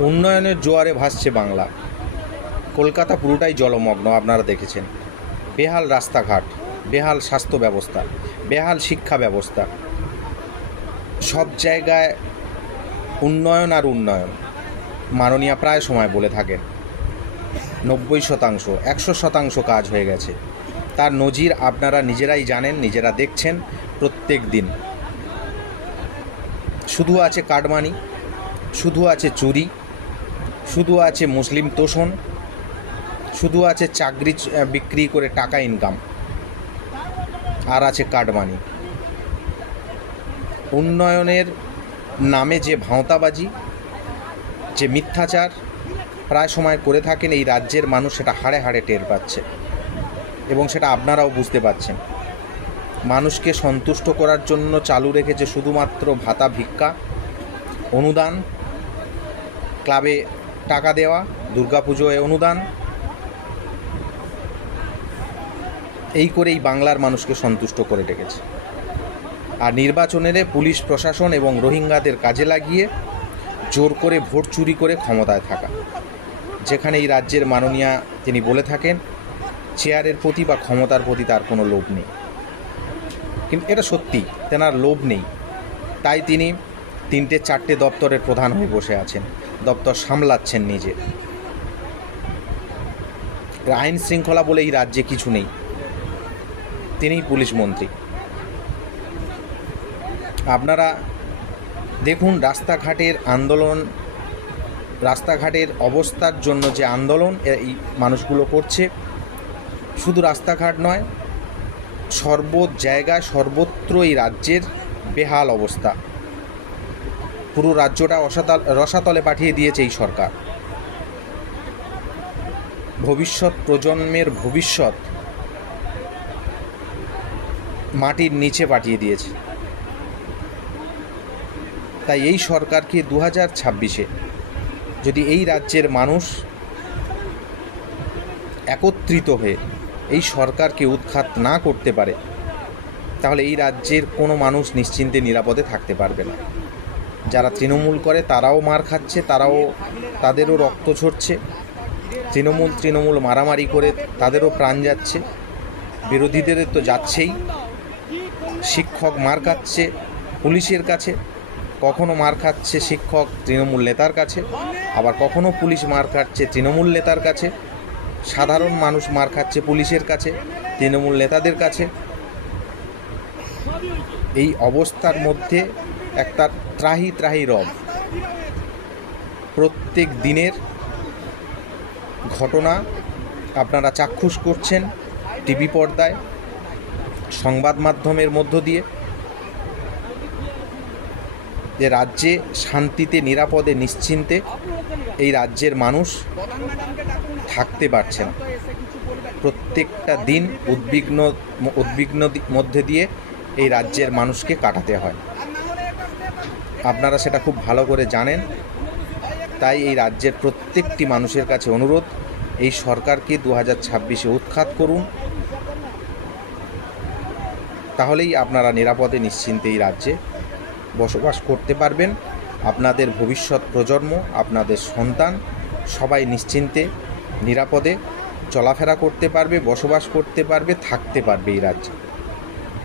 উন্নয়নের জোয়ারে ভাসছে বাংলা। কলকাতা পুরোটাই জলমগ্ন, আপনারা দেখেছেন। বেহাল রাস্তাঘাট, বেহাল স্বাস্থ্য ব্যবস্থা, বেহাল শিক্ষা ব্যবস্থা, সব জায়গায় উন্নয়ন আর উন্নয়ন। মাননীয়া প্রায় সময় বলে থাকেন 90%, 100% কাজ হয়ে গেছে। তার নজির আপনারা নিজেরাই জানেন, নিজেরা দেখছেন প্রত্যেক দিন। শুধু আছে কাটমানি, শুধু আছে চুরি, শুধু আছে মুসলিম তোষণ, শুধু আছে চাকরি বিক্রি করে টাকা ইনকাম, আর আছে কাটমানি। উন্নয়নের নামে যে ভাঁওতাবাজি, যে মিথ্যাচার প্রায় সময় করে থাকেন এই রাজ্যের মানুষ, সেটা হাড়ে হাড়ে টের পাচ্ছে এবং সেটা আপনারাও বুঝতে পারছেন। মানুষকে সন্তুষ্ট করার জন্য চালু রেখেছে শুধুমাত্র ভাতা ভিক্ষা, অনুদান, ক্লাবে টাকা দেওয়া, দুর্গাপুজোয় অনুদান, এই করেই বাংলার মানুষকে সন্তুষ্ট করে রেখেছে। আর নির্বাচনের পুলিশ প্রশাসন এবং রোহিঙ্গাদের কাজে লাগিয়ে জোর করে ভোট চুরি করে ক্ষমতায় থাকা। যেখানে এই রাজ্যের মাননীয়া তিনি বলে থাকেন চেয়ারের প্রতি বা ক্ষমতার প্রতি তার কোনো লোভ নেই, কিন্তু এটা সত্যি, তেনার লোভ নেই। তাই তিনি 3-4টে দপ্তরের প্রধান হয়ে বসে আছেন, দপ্তর সামলাচ্ছেন নিজে। আইন শৃঙ্খলা বলে এই রাজ্যে কিছু নেই, তিনিই পুলিশ মন্ত্রী। আপনারা দেখুন রাস্তাঘাটের আন্দোলন, রাস্তাঘাটের অবস্থার জন্য যে আন্দোলন এই মানুষগুলো করছে, শুধু রাস্তাঘাট নয়, সর্ব জায়গায় সর্বত্র এই রাজ্যের বেহাল অবস্থা। পুরো রাজ্যটা রসাতলে পাঠিয়ে দিয়েছে এই সরকার। ভবিষ্যৎ প্রজন্মের ভবিষ্যৎ মাটির নিচে পাঠিয়ে দিয়েছে। তাই এই সরকারকে 2026-এ যদি এই রাজ্যের মানুষ একত্রিত হয়ে এই সরকারকে উৎখাত না করতে পারে, তাহলে এই রাজ্যের কোনো মানুষ নিশ্চিন্তে নিরাপদে থাকতে পারবে না। যারা তৃণমূল করে তারাও মার খাচ্ছে, তাদেরও রক্ত ঝরছে। তৃণমূল মারামারি করে তাদেরও প্রাণ যাচ্ছে, বিরোধীদের তো যাচ্ছেই। শিক্ষক মার খাচ্ছে পুলিশের কাছে, কখনো মার খাচ্ছে শিক্ষক তৃণমূল নেতার কাছে, আবার কখনো পুলিশ মার খাচ্ছে তৃণমূল নেতার কাছে। সাধারণ মানুষ মার খাচ্ছে পুলিশের কাছে, তৃণমূল নেতাদের কাছে। এই অবস্থার মধ্যে একটা ত্রাহি ত্রাহি রব। প্রত্যেক দিনের ঘটনা আপনারা চাক্ষুষ করছেন টিভি পর্দায়, সংবাদ মাধ্যমের মধ্য দিয়ে, যে রাজ্যে শান্তিতে নিরাপদে নিশ্চিন্তে এই রাজ্যের মানুষ থাকতে পারছে না। প্রত্যেকটা দিন উদ্বিগ্ন মধ্যে দিয়ে এই রাজ্যের মানুষকে কাটাতে হয়। আপনারা সেটা খুব ভালো করে জানেন। তাই এই রাজ্যের প্রত্যেকটি মানুষের কাছে অনুরোধ, এই সরকারকে 2026-এ উৎখাত করুন। তাহলেই আপনারা নিরাপদে নিশ্চিন্তে এই রাজ্যে বসবাস করতে পারবেন। আপনাদের ভবিষ্যৎ প্রজন্ম, আপনাদের সন্তান সবাই নিশ্চিন্তে নিরাপদে চলাফেরা করতে পারবে, বসবাস করতে পারবে, থাকতে পারবে এই রাজ্যে।